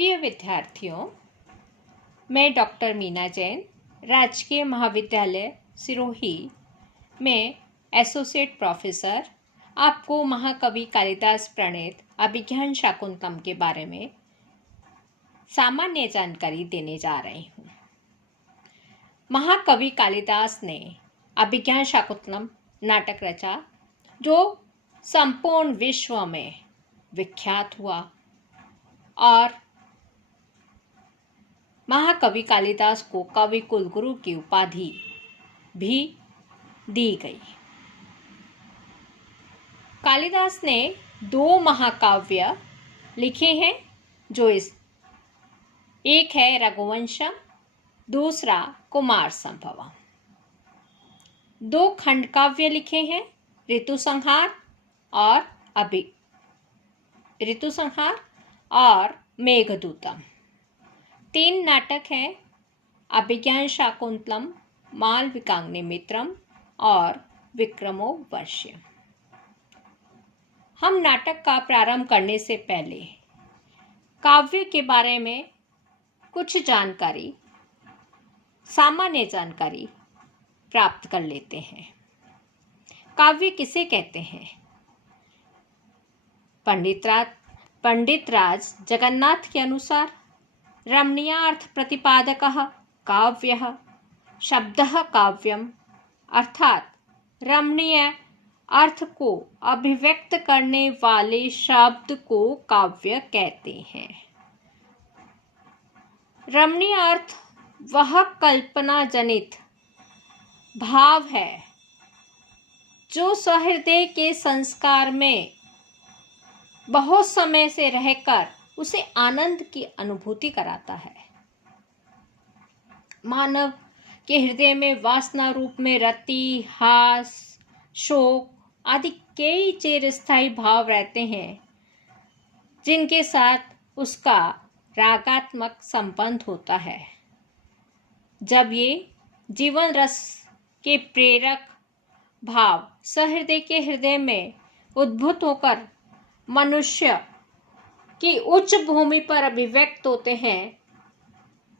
प्रिय विद्यार्थियों, मैं डॉक्टर मीना जैन राजकीय महाविद्यालय सिरोही में एसोसिएट प्रोफेसर आपको महाकवि कालिदास प्रणीत अभिज्ञान शाकुंतलम के बारे में सामान्य जानकारी देने जा रही हूँ। महाकवि कालिदास ने अभिज्ञान शाकुंतलम नाटक रचा जो संपूर्ण विश्व में विख्यात हुआ और महाकवि कालिदास को कवि कुलगुरु की उपाधि भी दी गई। कालिदास ने 2 महाकाव्य लिखे हैं एक है रघुवंशम, दूसरा कुमार संभवम। 2 खंड काव्य लिखे हैं ऋतुसंहार और मेघदूतम। 3 नाटक हैं अभिज्ञान शाकुंतलम, मालविकाग्निमित्रम और विक्रमोर्वशीयम। हम नाटक का प्रारंभ करने से पहले काव्य के बारे में कुछ सामान्य जानकारी प्राप्त कर लेते हैं। काव्य किसे कहते हैं? पंडित राज जगन्नाथ के अनुसार रमणीयार्थ प्रतिपादकः काव्यः शब्दः काव्यम, अर्थात रमणीय अर्थ को अभिव्यक्त करने वाले शब्द को काव्य कहते हैं। रमणीय अर्थ वह कल्पना जनित भाव है जो सहृदय के संस्कार में बहुत समय से रहकर उसे आनंद की अनुभूति कराता है। मानव के हृदय में वासना रूप में रति, हास, शोक आदि कई चिरस्थायी भाव रहते हैं जिनके साथ उसका रागात्मक संबंध होता है। जब ये जीवन रस के प्रेरक भाव सहृदय के हृदय में उद्भूत होकर मनुष्य की उच्च भूमि पर अभिव्यक्त होते हैं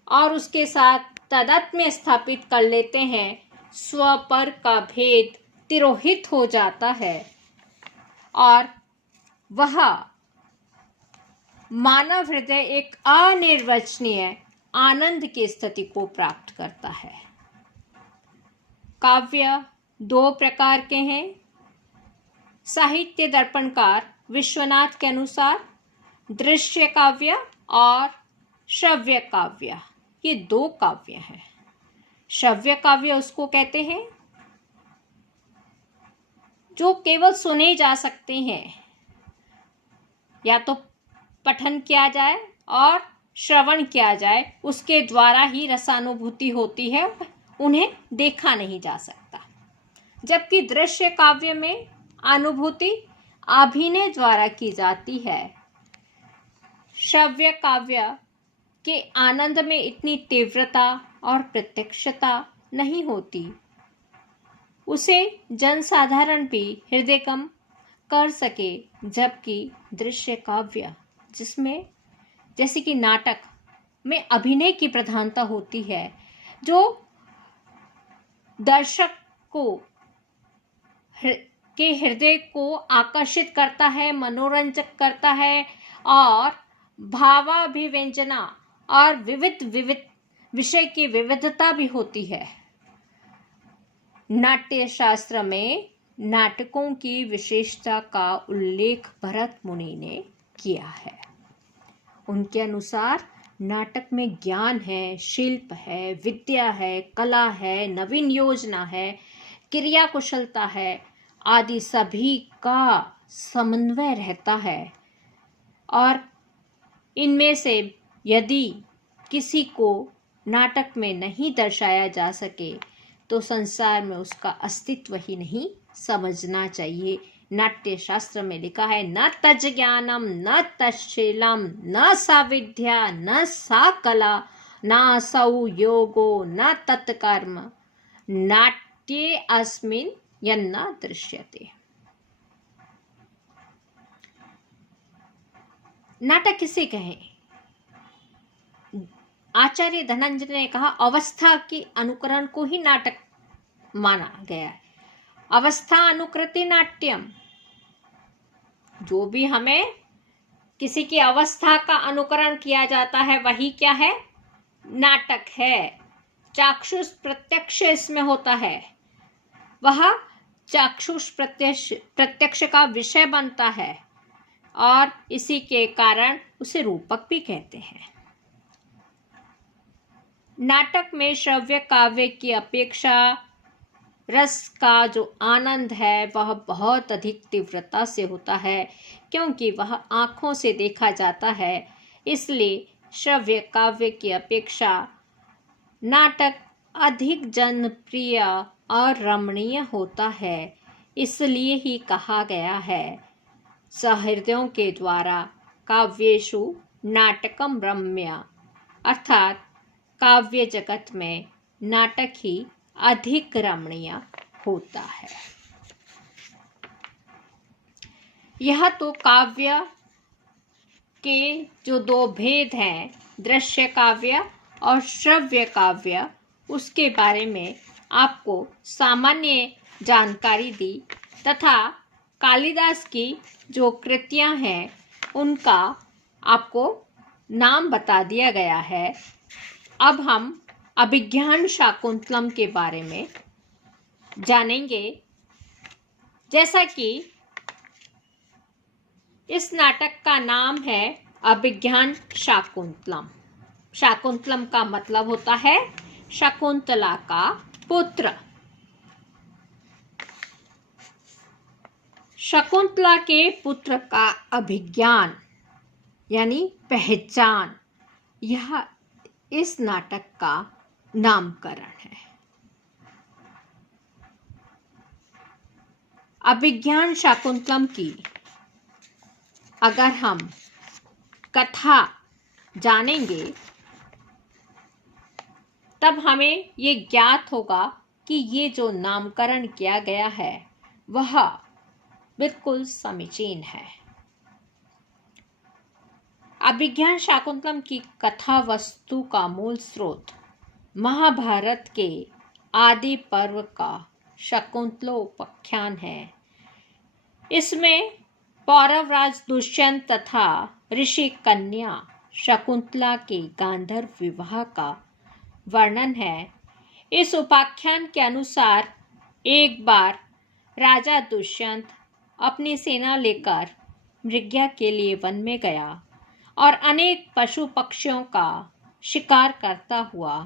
और उसके साथ तादात्म्य स्थापित कर लेते हैं, स्व पर का भेद तिरोहित हो जाता है और वह मानव हृदय एक अनिर्वचनीय आनंद की स्थिति को प्राप्त करता है। काव्य 2 प्रकार के हैं। साहित्य दर्पणकार विश्वनाथ के अनुसार दृश्य काव्य और श्रव्य काव्य, ये 2 काव्य हैं। श्रव्य काव्य उसको कहते हैं जो केवल सुने जा सकते हैं, या तो पठन किया जाए और श्रवण किया जाए, उसके द्वारा ही रसानुभूति होती है, उन्हें देखा नहीं जा सकता। जबकि दृश्य काव्य में अनुभूति अभिनय द्वारा की जाती है। श्रव्य काव्य के आनंद में इतनी तीव्रता और प्रत्यक्षता नहीं होती, उसे जनसाधारण भी हृदयगम कर सके। जबकि दृश्य काव्य जिसमें जैसे कि नाटक में अभिनय की प्रधानता होती है, जो दर्शक के हृदय को आकर्षित करता है, मनोरंजक करता है और भावाभिव्यंजना और विविध विषय की विविधता भी होती है। नाट्य शास्त्र में नाटकों की विशेषता का उल्लेख भरत मुनि ने किया है। उनके अनुसार नाटक में ज्ञान है, शिल्प है, विद्या है, कला है, नवीन योजना है, क्रिया कुशलता है आदि सभी का समन्वय रहता है और इनमें से यदि किसी को नाटक में नहीं दर्शाया जा सके तो संसार में उसका अस्तित्व ही नहीं समझना चाहिए। नाट्य शास्त्र में लिखा है, न तज ज्ञानम न तत्शीलम न सा विद्या न सा कला न सौ योगो न तत्कर्म नाट्ये अस्मिन् यन्न दृश्यते। नाटक किसे कहें? आचार्य धनंजय ने कहा अवस्था के अनुकरण को ही नाटक माना गया है। अवस्था अनुकृति नाट्यम, जो भी हमें किसी की अवस्था का अनुकरण किया जाता है वही क्या है, नाटक है। चाक्षुष प्रत्यक्ष इसमें होता है, वह चाक्षुष प्रत्यक्ष का विषय बनता है और इसी के कारण उसे रूपक भी कहते हैं। नाटक में श्रव्य काव्य की अपेक्षा रस का जो आनंद है वह बहुत अधिक तीव्रता से होता है, क्योंकि वह आँखों से देखा जाता है। इसलिए श्रव्य काव्य की अपेक्षा नाटक अधिक जनप्रिय और रमणीय होता है। इसलिए ही कहा गया है, सहृदयों के द्वारा काव्येषु नाटकम रम्य, अर्थात काव्य जगत में नाटक ही अधिक रमणीय होता है। यह तो काव्य के जो दो भेद हैं, दृश्य काव्य और श्रव्य काव्य, उसके बारे में आपको सामान्य जानकारी दी तथा कालिदास की जो कृतियां हैं उनका आपको नाम बता दिया गया है। अब हम अभिज्ञान शाकुंतलम के बारे में जानेंगे। जैसा कि इस नाटक का नाम है अभिज्ञान शाकुंतलम। शाकुंतलम का मतलब होता है शकुंतला का पुत्र। शकुंतला के पुत्र का अभिज्ञान यानी पहचान, यह इस नाटक का नामकरण है। अभिज्ञान शाकुंतलम की अगर हम कथा जानेंगे तब हमें ये ज्ञात होगा कि ये जो नामकरण किया गया है वह बिल्कुल समीचीन है। अभिज्ञान शाकुंतलम की कथा वस्तु का मूल स्रोत महाभारत के आदि पर्व का शकुंतलोपाख्यान है। इसमें पौरवराज दुष्यंत तथा ऋषि कन्या शकुंतला के गांधर्व विवाह का वर्णन है। इस उपाख्यान के अनुसार एक बार राजा दुष्यंत अपनी सेना लेकर मृग्या के लिए वन में गया और अनेक पशु पक्षियों का शिकार करता हुआ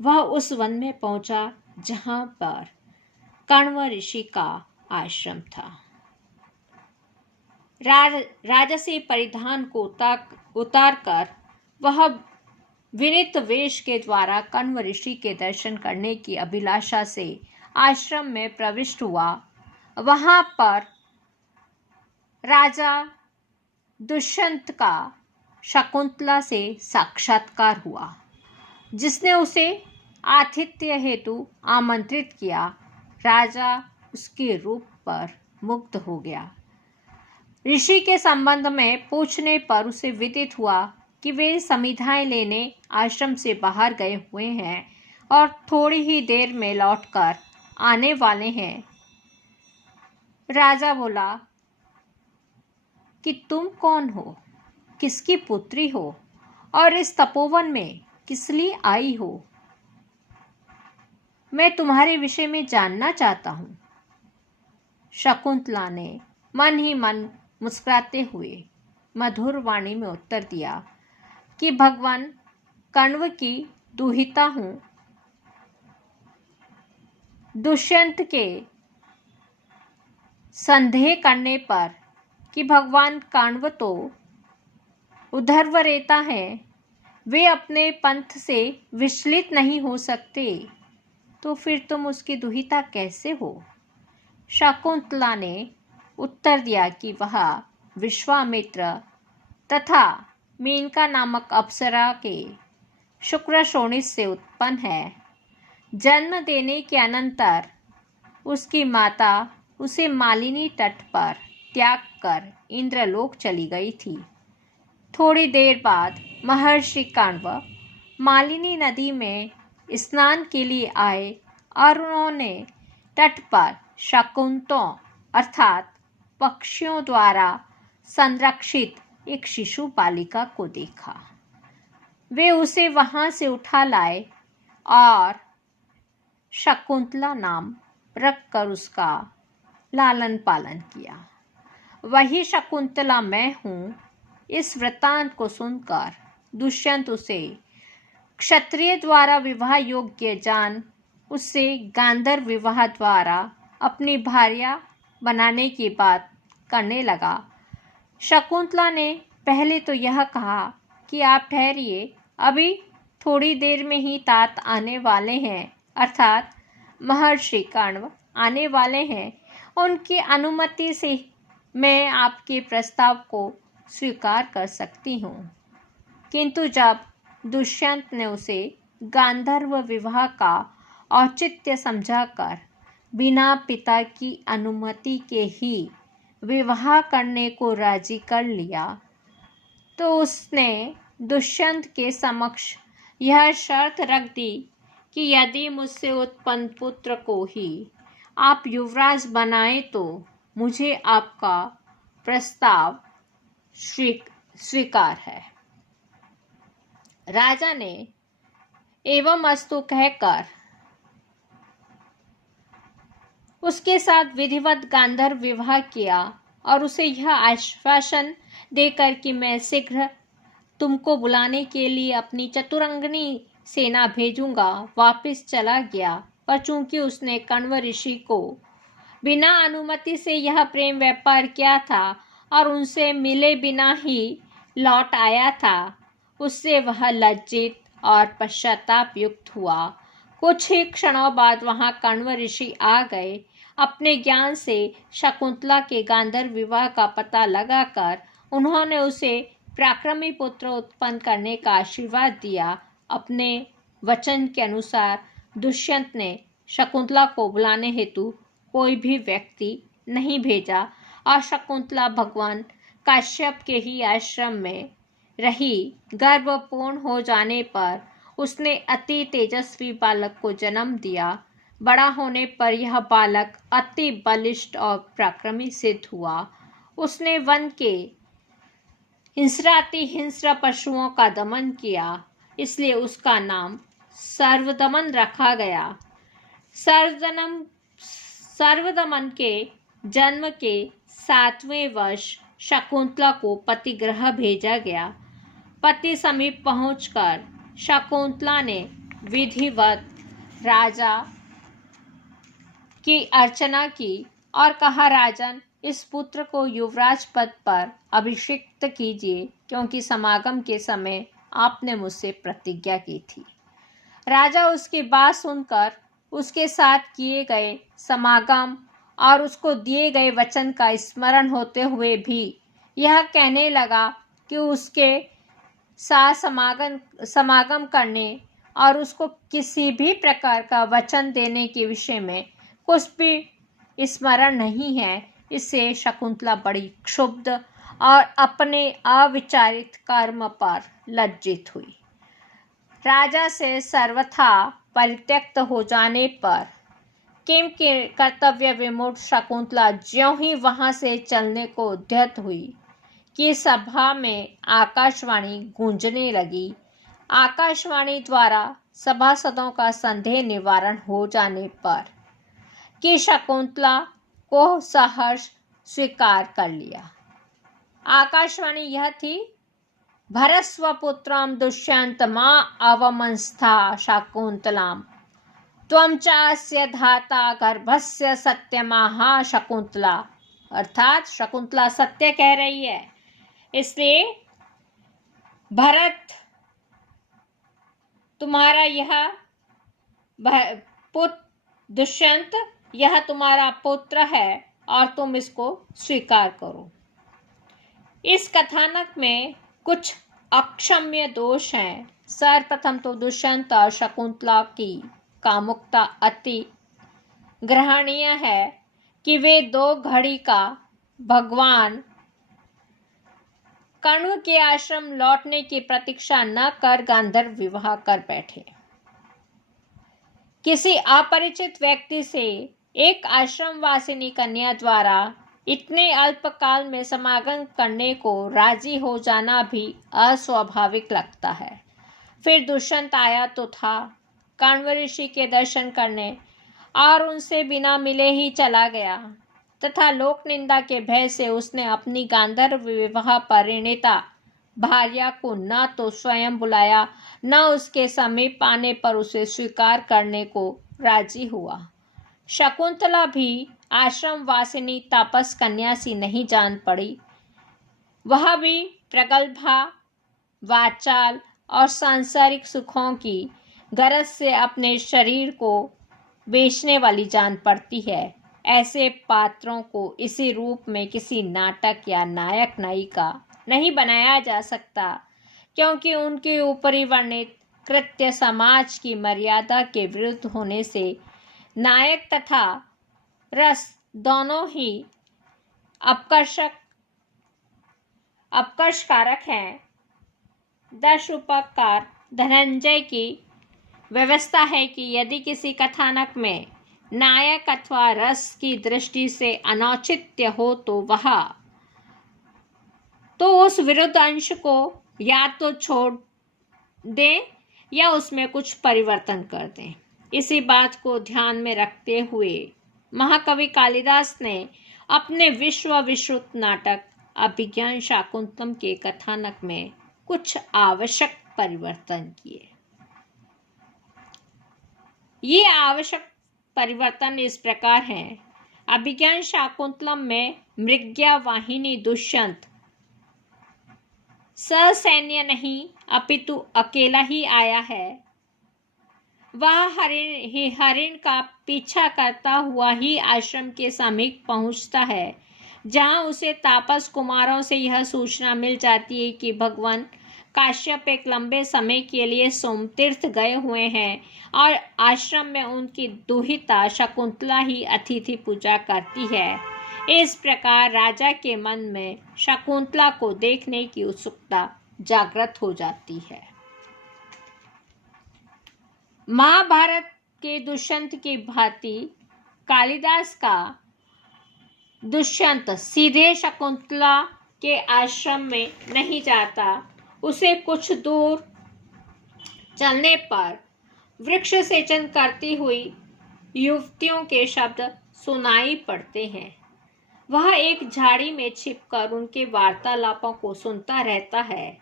वह उस वन में पहुंचा जहां पर कण्व ऋषि का आश्रम था। राजसी परिधान को उतार कर वह विनित वेश के द्वारा कण्व ऋषि के दर्शन करने की अभिलाषा से आश्रम में प्रविष्ट हुआ। वहां पर राजा दुष्यंत का शकुंतला से साक्षात्कार हुआ, जिसने उसे आतिथ्य हेतु आमंत्रित किया। राजा उसके रूप पर मुग्ध हो गया। ऋषि के संबंध में पूछने पर उसे विदित हुआ कि वे समिधाएं लेने आश्रम से बाहर गए हुए हैं और थोड़ी ही देर में लौटकर आने वाले हैं। राजा बोला कि तुम कौन हो, किसकी पुत्री हो और इस तपोवन में किस लिए आई हो? मैं तुम्हारे विषय में जानना चाहता हूँ। शकुंतला ने मन ही मन मुस्कुराते हुए मधुर वाणी में उत्तर दिया कि भगवान कण्व की दुहिता हूँ। दुष्यंत के संदेह करने पर कि भगवान कण्व तो उद्धर्वरेता हैं, वे अपने पंथ से विचलित नहीं हो सकते, तो फिर तुम उसकी दुहिता कैसे हो? शकुंतला ने उत्तर दिया कि वह विश्वामित्र तथा मेनका नामक अप्सरा के शुक्र शोणित से उत्पन्न है। जन्म देने के अनंतर उसकी माता उसे मालिनी तट पर त्याग कर इंद्रलोक चली गई थी। थोड़ी देर बाद महर्षि कण्व मालिनी नदी में स्नान के लिए आए और उन्होंने तट पर शकुंतों अर्थात पक्षियों द्वारा संरक्षित एक शिशु बालिका को देखा। वे उसे वहां से उठा लाए और शकुंतला नाम रखकर उसका लालन पालन किया। वही शकुंतला मैं हूँ। इस वृत्तांत को सुनकर दुष्यंत उसे क्षत्रिय द्वारा विवाह योग्य जान उससे गांधर्व विवाह द्वारा अपनी भार्या बनाने की बात करने लगा। शकुंतला ने पहले तो यह कहा कि आप ठहरिए, अभी थोड़ी देर में ही तात आने वाले हैं, अर्थात महर्षि कण्व आने वाले हैं। उनकी अनुमति से मैं आपके प्रस्ताव को स्वीकार कर सकती हूँ। किंतु जब दुष्यंत ने उसे गांधर्व विवाह का औचित्य समझाकर बिना पिता की अनुमति के ही विवाह करने को राजी कर लिया, तो उसने दुष्यंत के समक्ष यह शर्त रख दी कि यदि मुझसे उत्पन्न पुत्र को ही आप युवराज बनाए तो मुझे आपका प्रस्ताव स्वीकार है। राजा ने एवं अस्तु कहकर उसके साथ विधिवत गांधर्व विवाह किया और उसे यह आश्वासन देकर कि मैं शीघ्र तुमको बुलाने के लिए अपनी चतुरंगनी सेना भेजूंगा, वापस चला गया। पर चूंकि उसने कण्व ऋषि को बिना अनुमति से यह प्रेम व्यापार किया था और उनसे मिले बिना ही लौट आया था, उससे वह लज्जित और पश्चाताप युक्त हुआ। कुछ ही क्षणों बाद वहां कण्व ऋषि आ गए। अपने ज्ञान से शकुंतला के गांधर्व विवाह का पता लगाकर उन्होंने उसे पराक्रमी पुत्र उत्पन्न करने का आशीर्वाद दिया। अपने वचन के अनुसार दुष्यंत ने शकुंतला को बुलाने हेतु कोई भी व्यक्ति नहीं भेजा और शकुंतला भगवान काश्यप के ही आश्रम में रही। गर्भपूर्ण हो जाने पर उसने अति तेजस्वी बालक को जन्म दिया। बड़ा होने पर यह बालक अति बलिष्ठ और पराक्रमी सिद्ध हुआ। उसने वन के हिंस्र पशुओं का दमन किया, इसलिए उसका नाम सर्वदमन रखा गया। सर्वदमन के जन्म के 7वें वर्ष शकुंतला को पतिगृह भेजा गया। पति समीप पहुंचकर शकुंतला ने विधिवत राजा की अर्चना की और कहा, राजन, इस पुत्र को युवराज पद पर अभिषिक्त कीजिए, क्योंकि समागम के समय आपने मुझसे प्रतिज्ञा की थी। राजा उसकी बात सुनकर उसके साथ किए गए समागम और उसको दिए गए वचन का स्मरण होते हुए भी यह कहने लगा कि उसके साथ समागम करने और उसको किसी भी प्रकार का वचन देने के विषय में कुछ भी स्मरण नहीं है। इससे शकुंतला बड़ी क्षुब्ध और अपने अविचारित कर्म पर लज्जित हुई। राजा से सर्वथा परित्यक्त हो जाने पर किम के कर्तव्य विमूढ़ शकुंतला ज्यों ही वहां से चलने को उद्यत हुई कि सभा में आकाशवाणी गूंजने लगी। आकाशवाणी द्वारा सभासदों का संदेह निवारण हो जाने पर कि शकुंतला को सहर्ष स्वीकार कर लिया। आकाशवाणी यह थी, भरस्वपुत्रं दुष्यंतमा अवमंस्था शकुंतलाम त्वं चास्य धाता गर्भस्य सत्यमाहा शकुंतला। अर्थात शकुंतला सत्य कह रही है, इसलिए भरत तुम्हारा यह पुत्र दुष्यंत यह तुम्हारा पुत्र है और तुम इसको स्वीकार करो। इस कथानक में कुछ अक्षम्य दोष हैं। सर्वप्रथम तो दुष्यंत और शकुंतला की कामुकता अति ग्रहणीय है कि वे 2 घड़ी का भगवान कण्व के आश्रम लौटने की प्रतीक्षा न कर गांधर्व विवाह कर बैठे। किसी अपरिचित व्यक्ति से एक आश्रम वासिनी कन्या द्वारा इतने अल्पकाल में समागम करने को राजी हो जाना भी अस्वाभाविक लगता है। फिर दुष्यंत आया तो था कण्व ऋषि के दर्शन करने और उनसे बिना मिले ही चला गया तथा लोक निंदा के भय से उसने अपनी गांधर्व विवाह परिणीता भार्या को न तो स्वयं बुलाया न उसके समीप आने पर उसे स्वीकार करने को राजी हुआ। शकुंतला भी आश्रम वासिनी तापस कन्या सी नहीं जान पड़ी। वह भी प्रगल्भा वाचाल और सांसारिक सुखों की गरज से अपने शरीर को बेचने वाली जान पड़ती है। ऐसे पात्रों को इसी रूप में किसी नाटक या नायक नायिका नहीं बनाया जा सकता, क्योंकि उनके ऊपरी वर्णित कृत्य समाज की मर्यादा के विरुद्ध होने से नायक तथा रस दोनों ही अपकर्षकारक हैं। दशरूपकार धनंजय की व्यवस्था है कि यदि किसी कथानक में नायक अथवा रस की दृष्टि से अनौचित्य हो तो उस विरुद्ध अंश को या तो छोड़ दें या उसमें कुछ परिवर्तन कर दें। इसी बात को ध्यान में रखते हुए महाकवि कालिदास ने अपने विश्व विश्रुत नाटक अभिज्ञान शाकुंतलम के कथानक में कुछ आवश्यक परिवर्तन किए। ये आवश्यक परिवर्तन इस प्रकार हैं। अभिज्ञान शाकुंतलम में मृग्या वाहिनी दुष्यंत ससैन्य नहीं अपितु अकेला ही आया है। वह हरिण का पीछा करता हुआ ही आश्रम के समीप पहुंचता है, जहां उसे तापस कुमारों से यह सूचना मिल जाती है कि भगवान काश्यप एक लंबे समय के लिए सोमतीर्थ गए हुए हैं और आश्रम में उनकी दुहिता शकुंतला ही अतिथि पूजा करती है। इस प्रकार राजा के मन में शकुंतला को देखने की उत्सुकता जागृत हो जाती है। महाभारत के दुष्यंत की भांति कालिदास का दुष्यंत सीधे शकुंतला के आश्रम में नहीं जाता। उसे कुछ दूर चलने पर वृक्ष सेचन करती हुई युवतियों के शब्द सुनाई पड़ते हैं। वह एक झाड़ी में छिपकर उनके वार्तालापों को सुनता रहता है।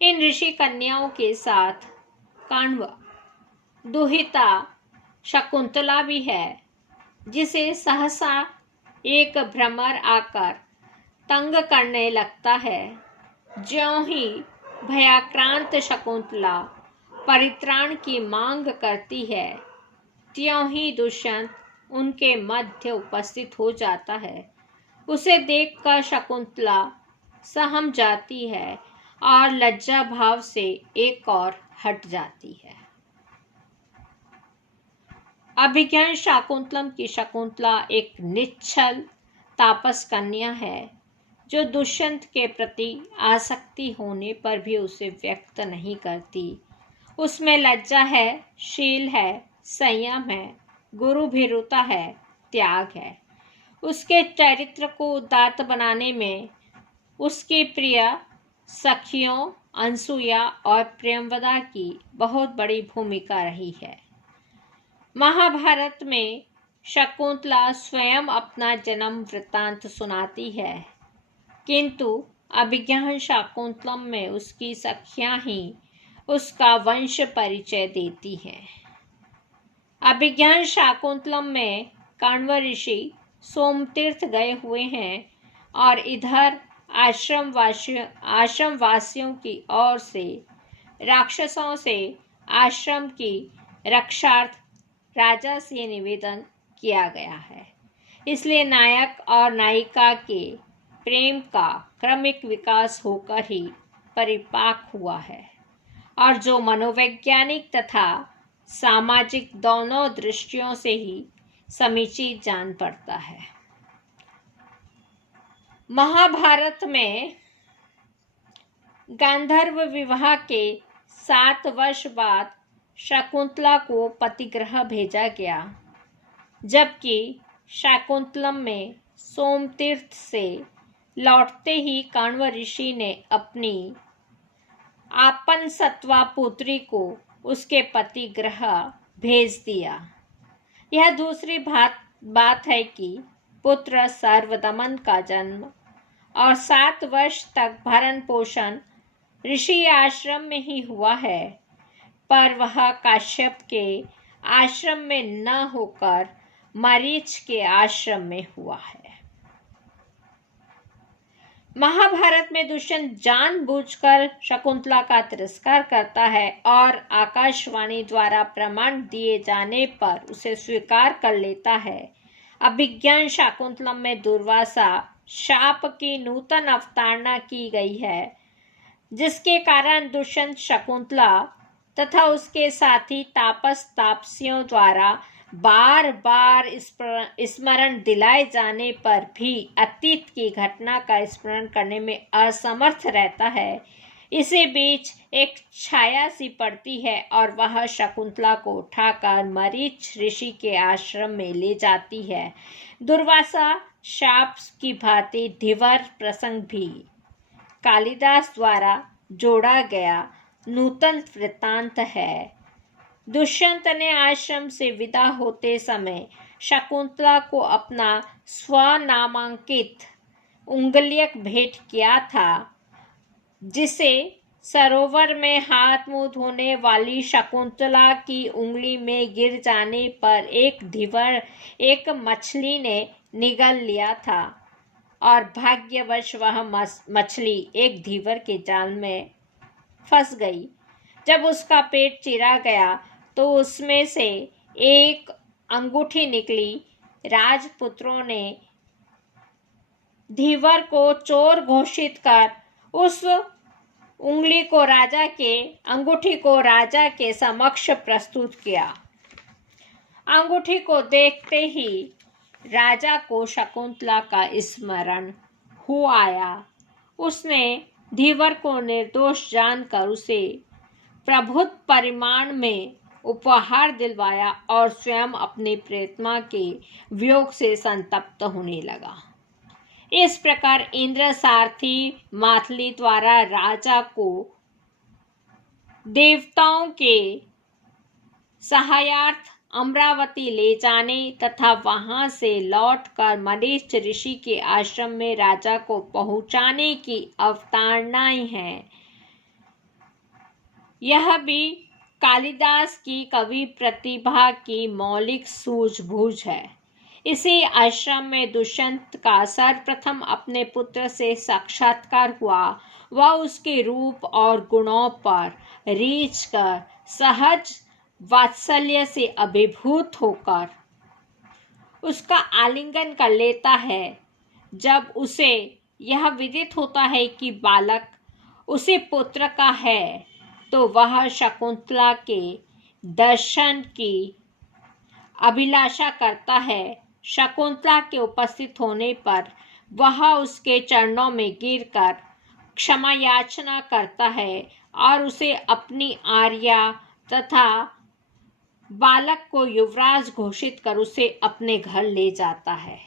इन ऋषि कन्याओं के साथ कण्व दुहिता शकुंतला भी है, जिसे सहसा एक भ्रमर आकर तंग करने लगता है। ज्यों ही भयाक्रांत शकुंतला परित्राण की मांग करती है, त्यों ही दुष्यंत उनके मध्य उपस्थित हो जाता है। उसे देखकर शकुंतला सहम जाती है और लज्जा भाव से एक और हट जाती है। अभिज्ञान शाकुंतलम की शकुंतला एक निश्चल तापस कन्या है, जो दुष्यंत के प्रति आसक्ति होने पर भी उसे व्यक्त नहीं करती। उसमें लज्जा है, शील है, संयम है, गुरु भीरुता है, त्याग है। उसके चरित्र को उदात्त बनाने में उसकी प्रिय सखियों अनसुया और प्रेमवदा की बहुत बड़ी भूमिका रही है। महाभारत में शकुंतला स्वयं अपना जन्म वृत्तांत सुनाती है, किंतु अभिज्ञान शाकुंतलम में उसकी सखियां ही उसका वंश परिचय देती हैं। अभिज्ञान शाकुंतलम में कण्व ऋषि सोमतीर्थ गए हुए हैं और इधर आश्रम वासियों की ओर से राक्षसों से आश्रम की रक्षार्थ राजा से निवेदन किया गया है। इसलिए नायक और नायिका के प्रेम का क्रमिक विकास होकर ही परिपाक हुआ है, और जो मनोवैज्ञानिक तथा सामाजिक दोनों दृष्टियों से ही समीचीन जान पड़ता है। महाभारत में गांधर्व विवाह के 7 वर्ष बाद शकुंतला को पतिगृह भेजा गया, जबकि शाकुंतलम में सोमतीर्थ से लौटते ही कण्व ऋषि ने अपनी आपन सत्वा पुत्री को उसके पति गृह भेज दिया। यह दूसरी बात है कि पुत्र सर्वदमन का जन्म और 7 वर्ष तक भरण पोषण ऋषि आश्रम में ही हुआ है, पर वह काश्यप के आश्रम में न होकर मरीच के आश्रम में हुआ है। महाभारत में दुष्यंत जानबूझकर शकुंतला का तिरस्कार करता है और आकाशवाणी द्वारा प्रमाण दिए जाने पर उसे स्वीकार कर लेता है। अभिज्ञान शाकुंतलम में दुर्वासा शाप की नूतन अवतारणा की गई है, जिसके कारण दुष्यंत शकुंतला तथा उसके साथी तापस तापसियों द्वारा बार बार स्मरण दिलाए जाने पर भी अतीत की घटना का स्मरण करने में असमर्थ रहता है। इसी बीच एक छाया सी पड़ती है और वह शकुंतला को उठाकर मरीच ऋषि के आश्रम में ले जाती है। दुर्वासा शाप की भांति धिवर प्रसंग भी कालिदास द्वारा जोड़ा गया नूतन वृत्तांत है। दुष्यंत ने आश्रम से विदा होते समय शकुंतला को अपना स्वनामांकित उंगलियक भेंट किया था, जिसे सरोवर में हाथ मुंह धोने वाली शकुंतला की उंगली में गिर जाने पर एक मछली ने निगल लिया था और भाग्यवश वह मछली एक धीवर के जाल में फंस गई। जब उसका पेट चीरा गया तो उसमें से एक अंगूठी निकली। राजपुत्रों ने धीवर को चोर घोषित कर उस अंगूठी को राजा के समक्ष प्रस्तुत किया। अंगूठी को देखते ही राजा को शकुंतला का स्मरण हो आया। उसने धीवर को निर्दोष जानकर उसे प्रभुत परिमाण में उपहार दिलवाया और स्वयं अपनी प्रेतमा के वियोग से संतप्त होने लगा। इस प्रकार इंद्र सारथी माथली द्वारा राजा को देवताओं के सहायार्थ अमरावती ले जाने तथा वहां से लौटकर मरीच ऋषि के आश्रम में राजा को पहुंचाने की अवतारणाएं हैं। यह भी कालिदास की कवि प्रतिभा की मौलिक सूझबूझ है। इसी आश्रम में दुष्यंत का सर्वप्रथम अपने पुत्र से साक्षात्कार हुआ। वह उसके रूप और गुणों पर रीझ कर सहज वात्सल्य से अभिभूत होकर उसका आलिंगन कर लेता है। जब उसे यह विदित होता है कि बालक उसे पुत्र का है, तो वह शकुंतला के दर्शन की अभिलाषा करता है। शकुंतला के उपस्थित होने पर वह उसके चरणों में गिरकर क्षमा याचना करता है और उसे अपनी आर्या तथा बालक को युवराज घोषित कर उसे अपने घर ले जाता है।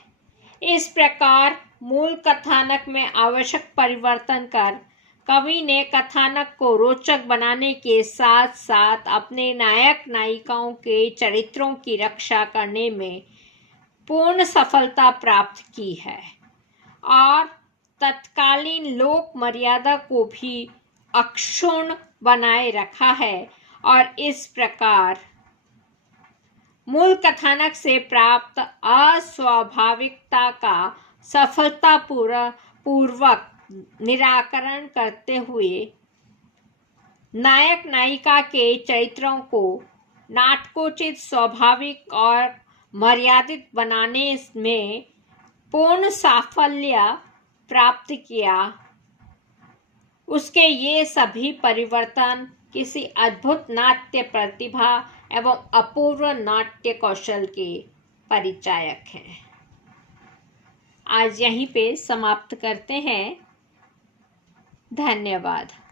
इस प्रकार मूल कथानक में आवश्यक परिवर्तन कर कवि ने कथानक को रोचक बनाने के साथ साथ अपने नायक नायिकाओं के चरित्रों की रक्षा करने में पूर्ण सफलता प्राप्त की है और तत्कालीन लोक मर्यादा को भी अक्षुण्ण बनाए रखा है और इस प्रकार मूल कथानक से प्राप्त अस्वाभाविकता का सफलतापूर्वक निराकरण करते हुए नायक नायिका के चरित्रों को नाटकोचित, स्वाभाविक और मर्यादित बनाने में पूर्ण साफल्य प्राप्त किया। उसके ये सभी परिवर्तन किसी अद्भुत नाट्य प्रतिभा एवं अपूर्व नाट्य कौशल के परिचायक हैं। आज यहीं पे समाप्त करते हैं। धन्यवाद।